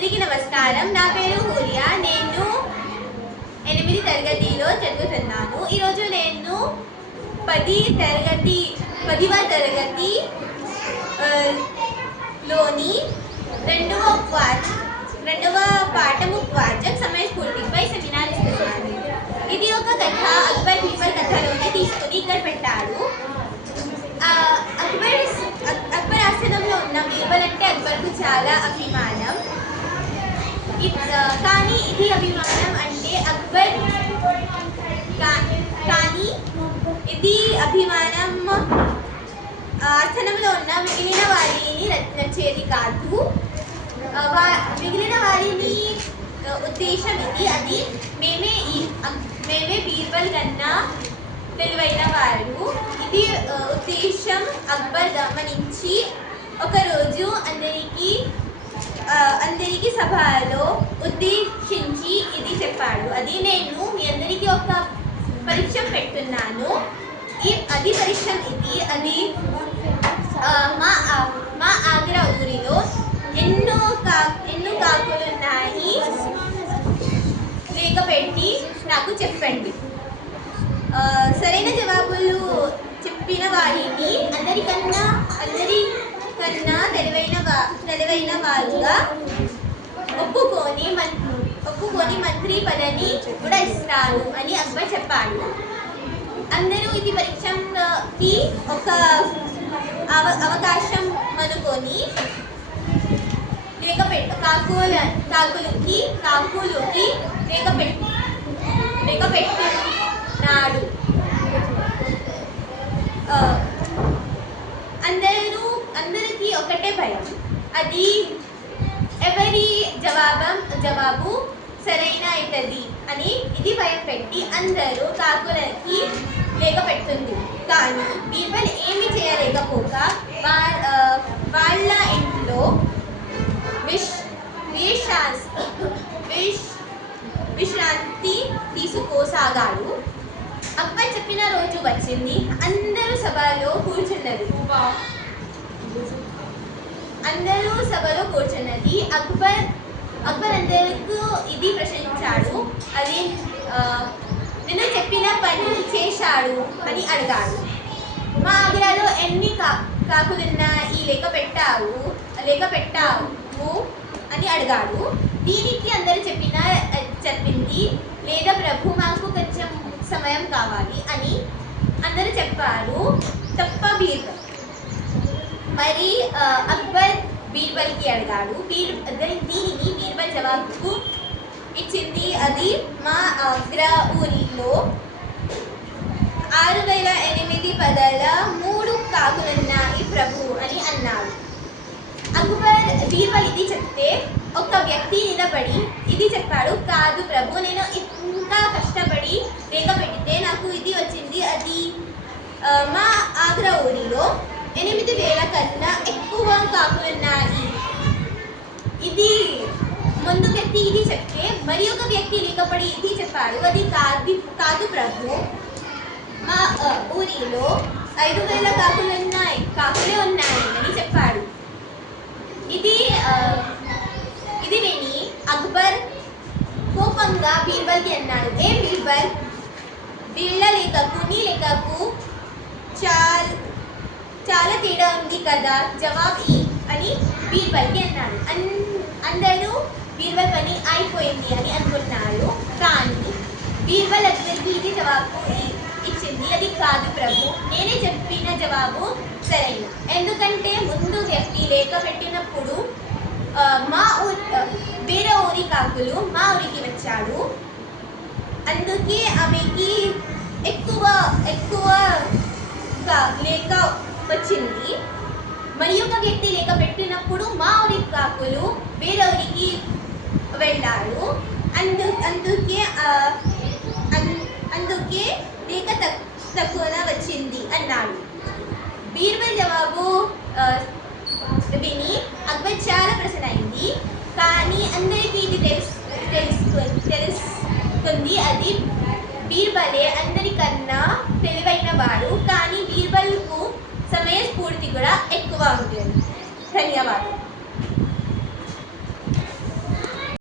అందరికీ నమస్కారం. నా పేరు హూరియా. నేను 8వ తరగతిలో చదువుతున్నాను. ఈరోజు నేను 10వ తరగతి లోని రెండవ పాఠము ప్రాజెక్ట్ సమయస్ఫూర్తిపై సెమినార్ ఇస్తున్నాను. ఇది ఒక కథ అక్బర్ బీర్బల్ కథలోనే తీసుకుని ఇక్కడ పెట్టాడు. అక్బర్ ఆస్థానంలో ఉన్న బీర్బల్ అంటే అక్బర్కు చాలా అభిమానం. కానీ ఇది అభిమానం అంటే అక్బర్ కానీ ఇది అభిమానం ఆస్థానంలో ఉన్న మిగిలిన వారిని నచ్చేది కాదు. మిగిలిన వారిని ఉద్దేశం ఇది, అది మేమే బీర్బల్ కన్నా తెలివైన వారు. ఇది ఉద్దేశం అక్బర్ గమనించి ఒకరోజు అందరికీ సభలో ఉద్దేశించి ఇది చెప్పాడు. అది నేను మీ అందరికీ ఒక పరీక్ష పెడుతున్నాను. అది పరీక్ష ఇది. అది మా ఆగ్రా ఊరిలో ఎన్నో కాకులున్నాయి లేకపెట్టి నాకు చెప్పండి. సరైన జవాబులు చెప్పిన వారిని అందరికన్నా తెలివైన వారుగా ఒప్పుకొని మంత్రి పదవిని కూడా ఇస్తారు అని అక్బర్ చెప్పాడు. అందరూ ఇది పరీక్షకి ఒక అవకాశం అనుకొని కాకులుకి లేకపెట్టినాడు. అందరికీ ఒకటే భయం, అది ఎవరి జవాబు సరైన అవుతుంది అని. ఇది భయం పెట్టి అందరూ కాకులకి లేకపెడుతుంది. కానీ బీర్బల్ ఏమి చేయలేకపోక వాళ్ళ ఇంట్లో విశ్రాంతి తీసుకోసాగాడు. అక్బర్ చెప్పిన రోజు వచ్చింది. అందరూ సభలో కూర్చున్నది. అక్బర్ అందరికీ ఇది ప్రశ్నించాడు. అది నేను చెప్పిన పని చేశాడు అని అడిగాడు. మా ఆగ్రాలో ఎన్ని కాకులున్నాయి లేకపెట్టావు అని అడిగాడు. దీనికి అందరూ చెప్పింది, లేదా ప్రభు, మాకు కొంచెం సమయం కావాలి అని అందరూ చెప్పారు, తప్ప బీర్బల్. మరి అక్బర్ బీర్బల్కి అడిగాడు. దీనిని బీర్బల్ జవాబు ఇచ్చింది. అది మా ఆగ్రా ఊరిలో 6008 పదాల 3 కాకులున్నాయి ప్రభు అని అన్నాడు. అక్బర్ బీర్బల్ ఇది చెప్తే ఒక వ్యక్తి నిలబడి ఇది చెప్పాడు, కాదు ప్రభు, నేను ఇంకా కష్టపడి లేకపెడితే నాకు ఇది వచ్చింది. అది మా ఆగ్రా ఊరిలో 8000 కన్నా ఎక్కువ కాకులున్నాయి. ఇది ముందు వ్యక్తి ఇది చెప్తే మరి ఒక వ్యక్తి లేకపడి ఇది చెప్పాడు, అది కాదు ప్రభు, మా ఊరిలో 5000 కాకులే ఉన్నాయి అని చెప్పాడు. ఇది విని అక్బర్ కోపంగా బీర్బల్కి అన్నాడు, ఏ బీర్బల్, వీళ్ళ నీ లేఖకు చాలా తేడా ఉంది కదా, జవాబు అని బీర్బల్కి అన్నాడు. అందరూ బీర్బల్ పని అయిపోయింది అని అనుకున్నారు. కానీ బీర్బల్ అక్బర్కి ఇది జవాబు ఇచ్చింది, అది కాదు ప్రభు, నేనే చెప్పిన జవాబు సరైన. ఎందుకంటే ముందు వ్యక్తి లేకపెట్టినప్పుడు వేరే ఊరి కాకులు మా ఊరికి వచ్చాడు, అందుకే ఆమెకి ఎక్కువ లేక వచ్చింది. మరి ఒక వ్యక్తి లేకపెట్టినప్పుడు మా ఊరి కాకులు వేరే ఊరికి వెళ్ళారు, అందుకే లేక తక్కువ వచ్చింది అన్నాడు. బీర్బల్ జవాబు విని అక్బర్ చాలా ప్రశ్న అయింది. కానీ అందరికీ ఇది తెలుస్తుంది, అది బీర్బలే అందరికన్నా తెలివైన వాడు. కానీ బీర్బల్కు సమయస్ఫూర్తి కూడా ఎక్కువ ఉంటుంది. ధన్యవాదాలు.